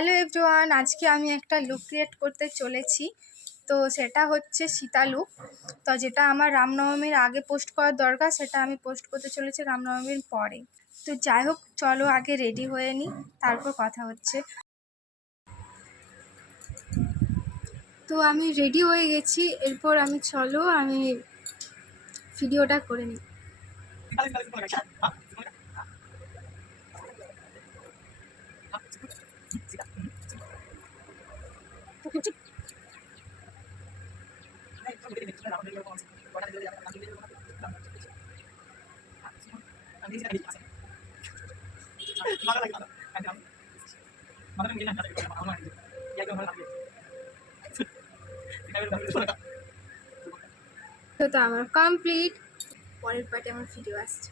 Hello everyone, আজকে আমি একটা লুক ক্রিয়েট করতে চলেছি। তো সেটা হচ্ছে সীতা লুক। তো যেটা আমার রামনবমীর আগে পোস্ট করার দরকার, সেটা আমি পোস্ট করতে চলেছি রামনবমীর পরে। তো যাই হোক, চলো আগে রেডি হয়ে নিই, তারপর কথা হচ্ছে। তো আমি রেডি হয়ে গেছি, এরপর আমি ভিডিওটা করে নিই। তো আমার কমপ্লিট, পরের পার্টে আমার ভিডিও আসছে।